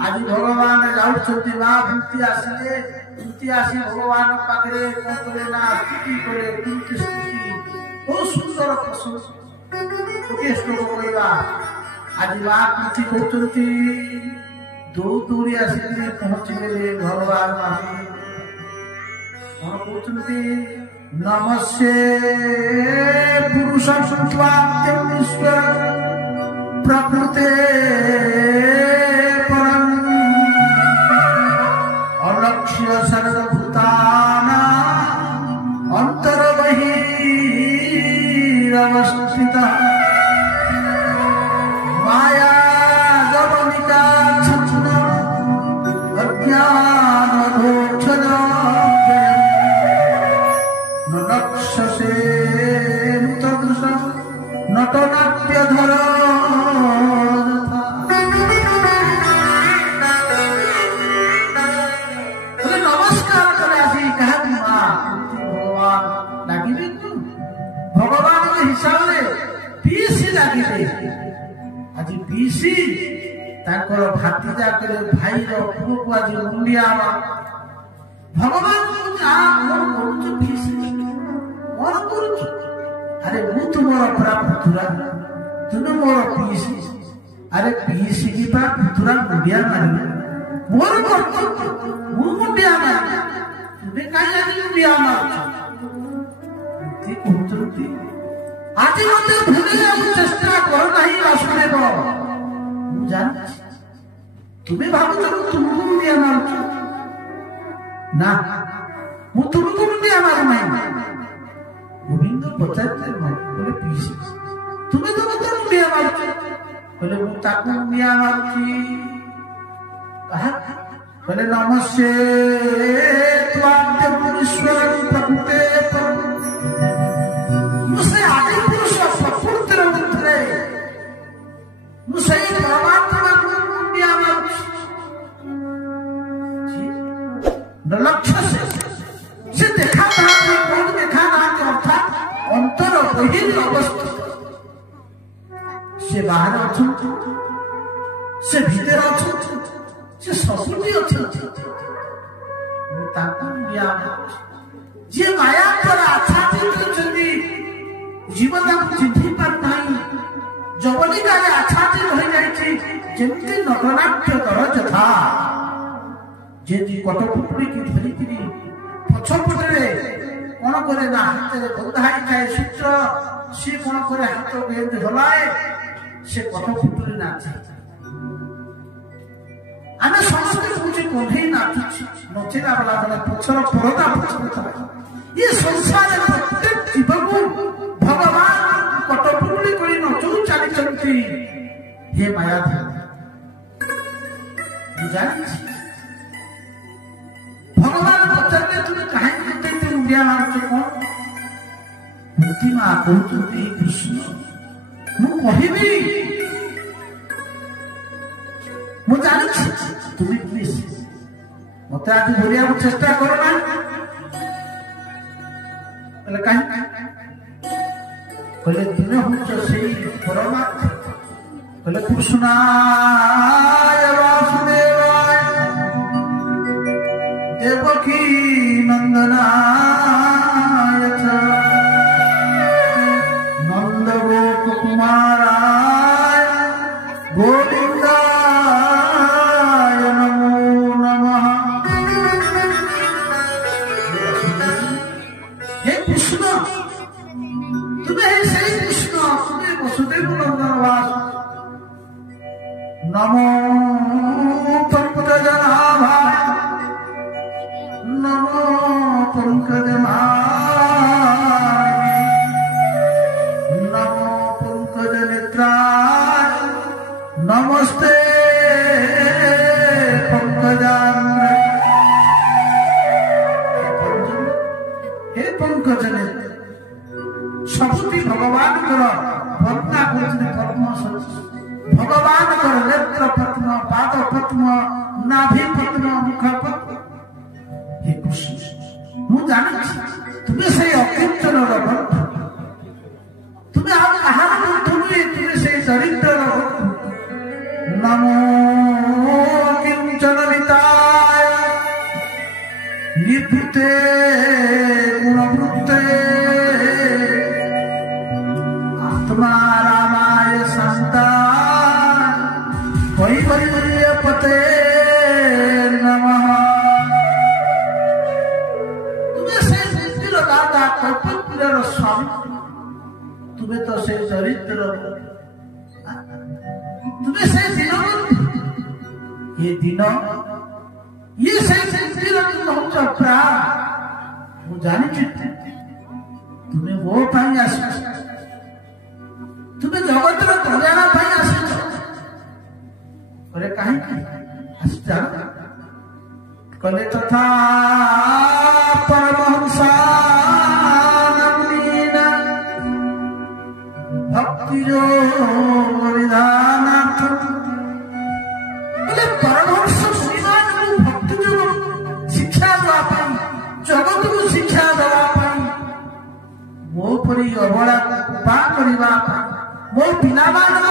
आज भगवान जाऊँगी माँ भूति आसिले भूति आसी भगवान पाखरे कौन करे ना स्तुति करे कुंती स्तुति बहुत सुंदर प्रसंग ओके श्लोक कहवा आज माँ कुंती कहते दो दूरी आसिले पहुँची गले भगवान माही कौन कहते नमस्ते पुरुषं स्वात्यं ईश्वर प्रकृते अलक्ष्य सर्वभूतानां अन्तर्बहिरवस्थितः माया गमनिका छद्म अज्ञानघोषण न लक्ष्यसे तदृशं नटनाट्यधर भगवान के हिसाब से पीसी लगे आज पीसी ताकर भातीजा करे भाई रो पुओ को आज मुंडिया भगवान को जा कोन करू पीसी कोन करू अरे मु तुमरो पूरा पुतुरा तुम मोर पीसी अरे पीसी की पा पुतुरा मुंडिया मारी मोर करतो मु मुंडिया मारी तुमे काई आज मुंडिया मारछो आज मत भूले चेष्टा कर नहीं वासुदेव तुम्हें भाव तुमको मुंडिया मारू ना मु तुमको मुंडिया मारू नहीं गोविंद पचारते बोले पीसी तुम्हें तो मत मुंडिया मारू बोले मु ताकू मुंडिया मारू बोले नमस्ते त्वाद्य ईश्वर प्रकृते मुझे आदि पुरुष प्रकृति रहे मुझे परमात्मा को मुंडिया मारू लक्ष्य से देखा था कौन देखा ना अर्थात अंतर बहिर् अवस्थित से बाहर अच्छे से भीतर अच्छे से सबुठी अच्छे जे माया पर आच्छादित होती जीवन को चिंधी पार नहीं जवनिका आच्छादित हो जाती जमती नटनाट्य दल यथा जे कटपुटुड़ी की धरिकी पछपटे कौन करे ना हाथ में बंधाई थाए सूत्र सी कौन करे हाथ में हलाए से कटपुटुड़ी नाचे आम समस्त कहे कन्हई नाचुची नचेला वाला मैंने पछर परदा पछर ये संसार प्रत्येक जीव को भगवान कटपुटुड़ी कर नचु चली हे माया भगवान पचारे तुम्हें कहीं मुंडिया मार्च कौन प्रतिमा कहते कृष्ण मुझे जानी तुम्हें प्लीज मत आज बोलिया चेष्टा करो ना कहीं कहले तुम्हें हूँ से परमात्मा कहले कृष्णाय वासुदेवाय देवकी नंदनाय च नंद गोप कुमाराय गोविंदाय नमो नमः। हे कृष्ण तुम्हें सही कृष्ण तुम्हें वसुदेव नंदन वास नमो पंकजनाभाय नमो पंकजमाय नमो पंकजनेत्राय नमस्ते पंकजाग्र। हे पंकजनेत्र सबुति भगवान वर्णना कर पद्म भगवान नेत्र पद्म पाद पद्म नाभि पद्म मुख पद्म। हे कृष्ण मुझे जानी तुम्हें से अकिंचन बंधु तुम्हें आज आहार बंधु तुम्हें से दरिद्र नमो पते नमः। तुम्हें से मुक्तिर दाता कल्पपुर स्वामी, तुम्हें तो से चरित्र, तुम्हें से दिन, ये दिन ये से मुक्तिर तुम हो प्राण, वो जानी चित्त तुम्हें वो पाई आस, तुम्हें जगत कल्याण पाई आस, अरे कहीं कले तथा परमहंसा भक्ति जो विधानार्थ, परमहंस श्रीमान भक्ति जो शिक्षा देवा जगत को शिक्षा देवा मो परी अवला कृपा करने मो पिला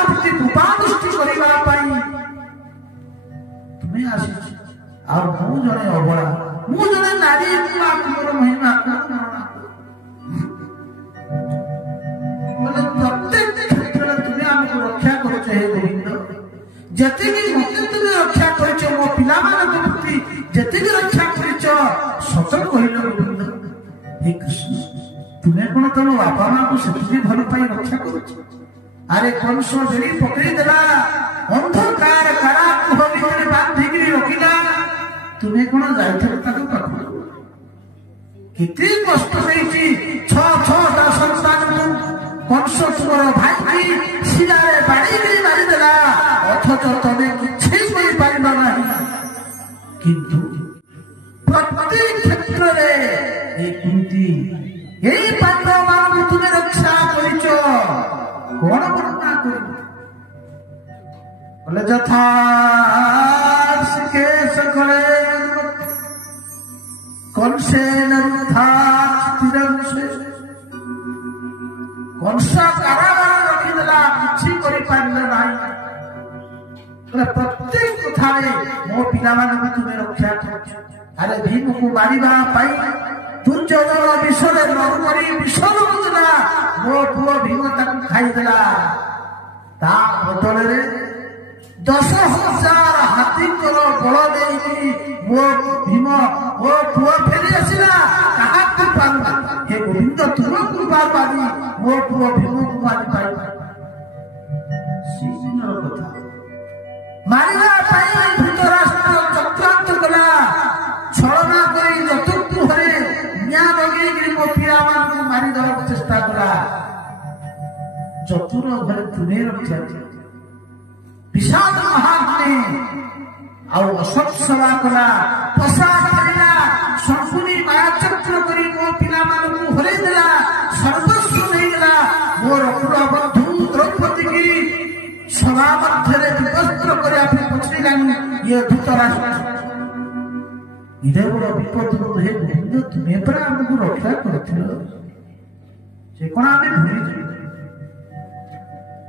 प्रति कृपा दृष्टि करने तुम्हें आसी और मु जड़े अवला मु जड़े नारी महिमा प्रत्येक क्षेत्र में तुम्हें आमको रक्षा कर गोविंद जति मत तुम्हें रक्षा कर मो पिला प्रति जति रक्षा कर सतर्क कहल गोविंद हे कृष्ण तुम्हें कौन तुम बापा माँ को से भल पाई रक्षा करुच। अरे कंस बेड़ी पकड़ी देला अंधकार कारागृह भितर बांधिकी रखिला तुम्हें कौन जाइथिल केते कष्ट देछि छटा संतान कंस तुमर भाई शिरारे बाड़ी मारी देला अथच तमे किछि करि पारिबा नाही किंतु प्रत्येक क्षेत्र रे ए कुंती यही पांडव मान तुम्हें रक्षा करिच कौन वर्णना कर जथा केश करे कंसे कंस कारागार रखिदेला किछि करि पारिले नाही प्रत्येक कथा मो पिला तुम्हें रक्षा कर। अरे भीम को मारिबा पाई दुर्योधन विषय नरमरी विषय बुझला मो पुओ भीम तक खाईदेला ता बदले 10,000 हाथी बल देकी मो भीम मो पुओ फेरी आसिला कहा कृपा हे गोविंद तुम कृपा पारी मो पुओ भीम को मारी पाई कथा मारिला पाई धृतराष्ट्र चक्रांत कला छलना करी चतुर्गृहरे न्याय लगे मो पिला को मारी देवा चेष्टा कला चतुर घरे तुम्हें रक्षा विषाद महात्मे असत सेवा कला प्रसाद करा शंकुनी मायाचक्र करी मो पिला को हरे देला सर्वस्व नहीं देला मोर पूरा बंधु द्रौपदी की सभा मध्य विवस्त्र कर पछड़ानी ये धृतराष्ट्र इधर बड़ा विपद हे गोविंद तुम्हें पर आमको रक्षा करथिल से कोन आमे भूली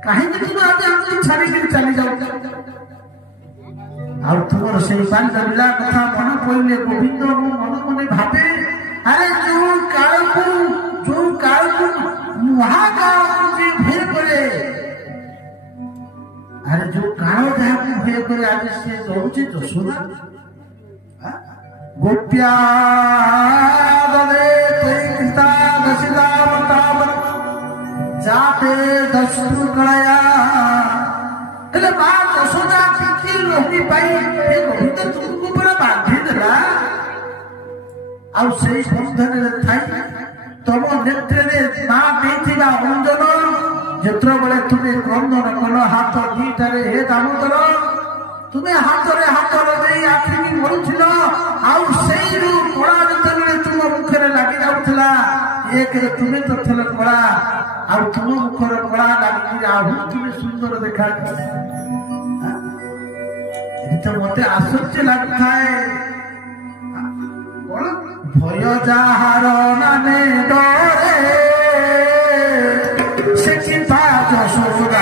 कहीं तुम आज हमको छाड़ी चली जाओ और तुमर से पांच लीला कथा मन पड़े गोविंद मन मन भावे अरे जो काल को महाकाल को भय करे अरे जो काल जहाँ भय करे आज से रोचे जशोदा गोप्या दले कृता दशिला जाते दशरु कळया એટલે મા જશોદા કી રોહી પાઈ એ રોહિત तुमको बड़ा बांधी देला ଆଉ ସେଇ ବନ୍ଧନରେ ଥାଇ ତମ ନେତ୍ରରେ ମା ଦେଇଥିବା ଅଞ୍ଜନ ଯେତେବେଳେ ତୁମେ କ୍ରନ୍ଦନ କଲ ହାତ ଦିଟାରେ ହେ ଦାମୋଦର ତୁମେ ହାତରେ ହାତ ଲଗେଇ ଆଖିକି ମରୁଥିଲ ଆଉ ସେଇରୁ କଳା ଯେତେବେଳେ ତୁମ ମୁଖରେ ଲାଗି ଯାଉଥିଲା ଏକରେ ତୁମେ ତ ଥିଲ କଳା ଆଉ ତୁମ ମୁଖର କଳା ଲାଗିକିରି ଆହୁରି ତୁମେ ସୁନ୍ଦର ଦେଖା ତ ମତେ ଆଶ୍ଚର୍ଯ୍ୟ ଲାଗୁଥାଏ ଭୟ ଯାହାର ନାନେ ଡରେ ସେ ଚିନ୍ତା ଯଶୋଦା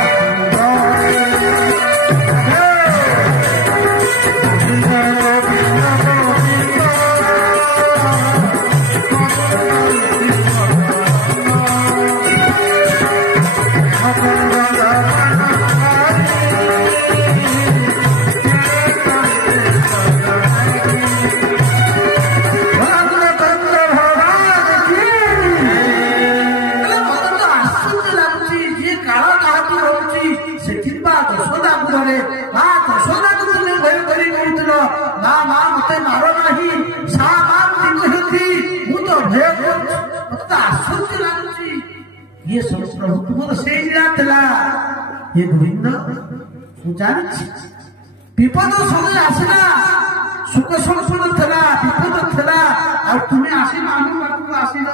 ମତେ ମାର ନାହିଁ ସାହାନ୍ତି ମୁଁ ତ ଭୟ କରୁଛି ମତେ ଆଶ୍ଚର୍ଯ୍ୟ ଲାଗୁଛି ଇଏ ସବୁ ପ୍ରଭୁ ତୁମର ସେଇ ଲୀଳା ଥିଲା ଏ ଗୋବିନ୍ଦ ମୁଁ ଜାଣିଛି ବିପଦ ସମୟ ଆସିଲା ସୁଖ ସଂସଦ ଥିଲା ବିପଦ ଥିଲା ଆଉ ତୁମେ ଆସିଲ ଆମ ପାଖକୁ ଆସିଲ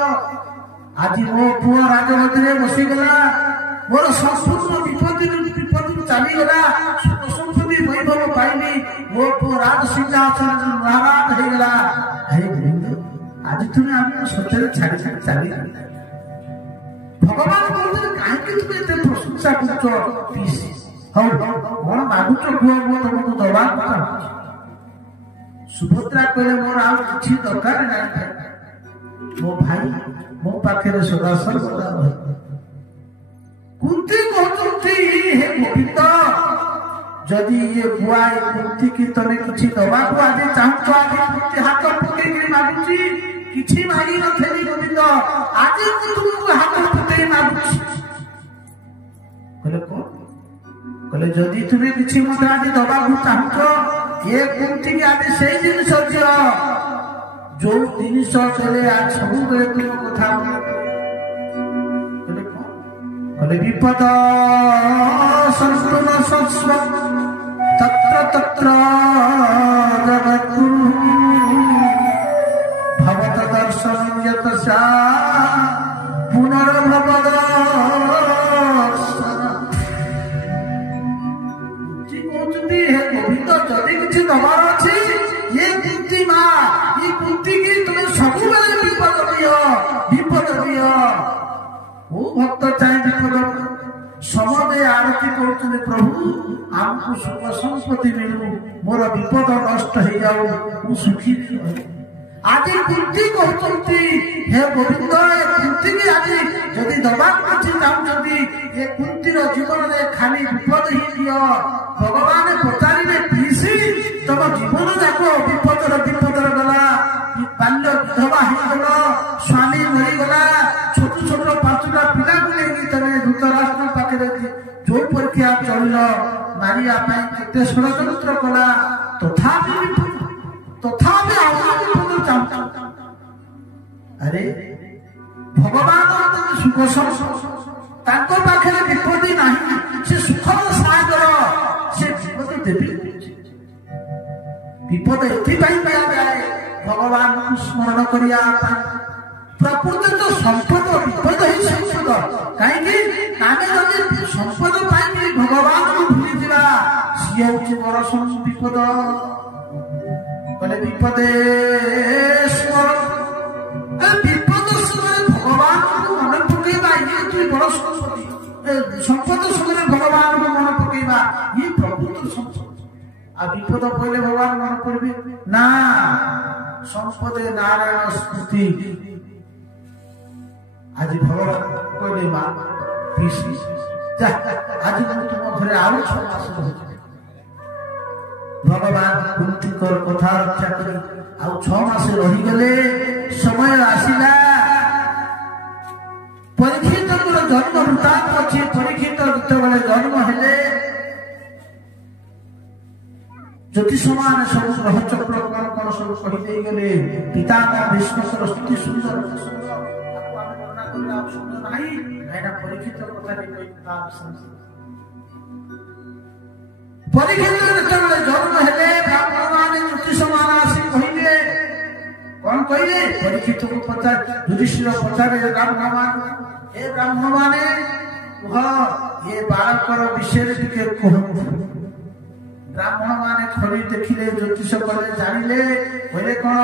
ଆଜି ମୋ ପୁଅ ରାଜଗଦିରେ ବସିଗଲା ମୋର ସମ୍ପୂର୍ଣ୍ଣ ବିପଦରୁ ଚାଲିଗଲା ସୁଖ ସମ୍ପତ୍ତି ବୈଭବ ପାଇନି ମୋ ପୁଅ ରାଜ ସିଂହାସନ ନାରାଜ ହେଇଗଲା ହେ ଗୋବିନ୍ଦ ଆଜି ତୁମେ ଆମେ ସତରେ ଛାଡ଼ି ଛାଡ଼ି ଚାଲିଗଲା ଭଗବାନ କହୁଥିଲେ କାହିଁକି ତୁମେ ଏତେ ପ୍ରଶଂସା କରୁଛ ପିଇସି ହଉ କଣ ମାଗୁଛ କୁହ ମୁଁ ତମକୁ ଦବାକୁ ଚାହୁଁଛି ସୁଭଦ୍ରା କହିଲେ ମୋର ଆଉ କିଛି ଦରକାର ନାହିଁ ମୋ ଭାଇ ମୋ ପାଖରେ ସଦାସର୍ବଦା ରହିବ କୁନ୍ତି କହୁଛନ୍ତି ହେ ଗୋବିନ୍ଦ ଯଦି ଇଏ ବୁଆ କୁନ୍ତି କି ତମେ କିଛି ଦବାକୁ ଆଜି ଚାହୁଁଛ ଆଜି କୁନ୍ତି ହାତ ପକେଇକିରି ମାଗୁଛି କିଛି ମାଗି ନଥିଲି ଗୋବିନ୍ଦ ଆଜି ମୁଁ ତୁମକୁ ହାତ ପକେଇ ମାଗୁଛି କହିଲେ କଣ କହିଲେ ଯଦି ତୁମେ କିଛି ମତେ ଆଜି ଦବାକୁ ଚାହୁଁଛ ଏ କୁନ୍ତି କି ଆଜି ସେଇ ଜିନିଷ ଦିଅ ଯୋଉ ଜିନିଷ ଦେଲେ ଆଜି ସବୁବେଳେ ତୁମ କଥା କହିଲେ ବିପଦ ସଂସ୍କୃତ ସଂସ୍କ ତତ୍ର ତତ୍ର ଜଗଦ୍ଗୁରୁ ଭବତ ଦର୍ଶନ ଯତ ସା ପୁନର୍ଭବଦ କହୁଛନ୍ତି ହେ ଗୋବିନ୍ଦ ଯଦି କିଛି ଦବାର ଅଛି ଇଏ କୁନ୍ତି ମା ଇଏ କୁନ୍ତି କି ତୁମେ ସବୁବେଳେ ବିପଦ ଦିଅ ଓ ଭକ୍ତ ଚାହେଁ ବିପଦ ସମୟ ଆରତି କରୁଛନ୍ତି ପ୍ରଭୁ ଆମକୁ ସୁଖ ସମ୍ପତ୍ତି ମିଳୁ ମୋର ବିପଦ ନଷ୍ଟ ହେଇଯାଉ ମୁଁ ସୁଖୀ ଆଜି କୁନ୍ତି କହୁଛନ୍ତି ହେ ଗୋବିନ୍ଦ ଏ କୁନ୍ତିକି ଆଜି ଯଦି ଦବାକୁ କିଛି ଚାହୁଁଛନ୍ତି ଏ କୁନ୍ତିର ଜୀବନରେ ଖାଲି ବିପଦ ହିଁ ଦିଅ ଭଗବାନ ପଚାରିଲେ ପିଇସି ତମ ଜୀବନ ଯାକ ବିପଦର ଗଲା ବାଲ୍ୟ ବିଧବା ହେଇଗଲ ସ୍ୱାମୀ ମରିଗଲା ଛୋଟ ଛୋଟ 5ଟା ପିଲାକୁ ନେଇକି ତମେ ଧୃତରାଷ୍ଟ୍ର ପାଖରେ ଯୋଉ ପରୀକ୍ଷା ଚଳିଲ ମାରିବା ପାଇଁ କେତେ ଷଡ଼ଯନ୍ତ୍ର କଲା ତଥାପି ଆହୁରି ବିପଦ ଚାହୁଁଛ ଆରେ ଭଗବାନ ତମେ ସୁଖ ତାଙ୍କ ପାଖରେ ବିପତ୍ତି ନାହିଁ ସେ ସୁଖର ସାଗର ସେ ବିପଦ ଦେବି ବିପଦ ଏଥିପାଇଁ ଦିଆଯାଏ ଭଗବାନଙ୍କୁ ସ୍ମରଣ କରିବା ପାଇଁ ପ୍ରକୃତ ତ ସମ୍ପଦ ବିପଦ ହିଁ ସମ୍ପଦ କାହିଁକି ଆମେ ଯଦି ସମ୍ପଦ ପାଇକି ଭଗବାନଙ୍କୁ ଭୁଲିଯିବା ସିଏ ହଉଛି ବଡ ବିପଦ କହିଲେ ବିପଦେ ବିପଦ ସମୟରେ ଭଗବାନଙ୍କୁ ମନେ ପକେଇବା ଇଏ ହଉଛି ବଡ ସମ୍ପତ୍ତି ସମ୍ପଦ ସମୟରେ ଭଗବାନଙ୍କୁ ମନେ ପକେଇବା ଇଏ ପ୍ରକୃତ ସମ୍ପଦ ଆଉ ବିପଦ କହିଲେ ଭଗବାନ ମନେ ପଡିବେ ନା ସମ୍ପଦେ ନାରାୟଣ ସ୍ମୃତି ଆଜି ଭଗବାନ କହିଲେ ମା ଆଜି ମୁଁ ତୁମ ଘରେ ଆଉ 6 ମାସ ରହୁଛି ଭଗବାନ କୁନ୍ତିଙ୍କର କଥା ରକ୍ଷା କରି ଆଉ 6 ମାସ ରହିଗଲେ ସମୟ ଆସିଲା ପରୀକ୍ଷିତଙ୍କର ଜନ୍ମ ବୃତ୍ତାନ୍ତ ଅଛି ପରୀକ୍ଷିତ ଯେତେବେଳେ ଜନ୍ମ ହେଲେ ଜ୍ୟୋତିଷମାନେ ସବୁ ଗ୍ରହ ଚକ୍ର କଣ ସବୁ କହିଦେଇଗଲେ ପିତାମହ ଭୀଷ୍ମଙ୍କର ସ୍ତୁତି ସୁନ୍ଦର ନାହିଁ ଏଇଟା ପରୀକ୍ଷିତ ପରୀକ୍ଷିତ ଯେତେବେଳେ ଜନ୍ମ ହେଲେ ବ୍ରାହ୍ମଣମାନେ ଜ୍ୟୋତିଷମାନେ ଆସି କହିଲେ କଣ କହିଲେ ପରୀକ୍ଷିତକୁ ଯୁଧିଷ୍ଠିର ପଚାରେ ବ୍ରାହ୍ମଣମାନେ କୁହ ଏ ବାଳକର ବିଷୟରେ ଟିକେ କୁହନ୍ତୁ ବ୍ରାହ୍ମଣ ମାନେ ଖୋଲି ଦେଖିଲେ ଜ୍ୟୋତିଷ କଲେ ଜାଣିଲେ କହିଲେ କଣ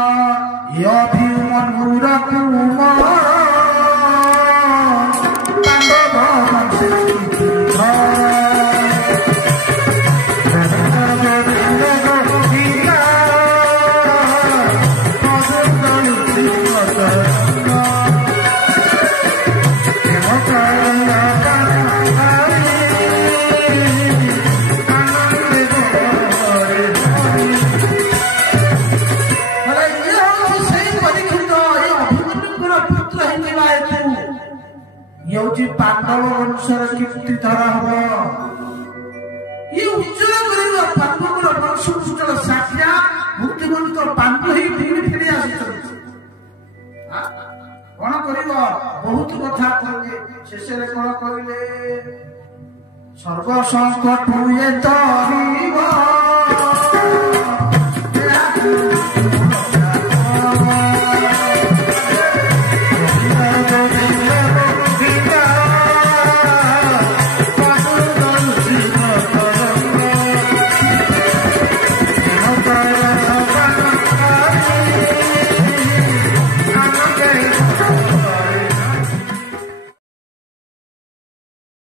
ପାଣ୍ଡବ ବଂଶର କୀର୍ତ୍ତି ଧରା ହବ ଇଏ ଉଜ୍ଜଳ କରିବ ପାଣ୍ଡବର ବଂଶ ଉଜ୍ଜଳ ସାକ୍ଷା ମୁକ୍ତିମନ୍ତ कौन कर बहुत कथा कहले शेष कौन कहले सर्व संकट ये तरिब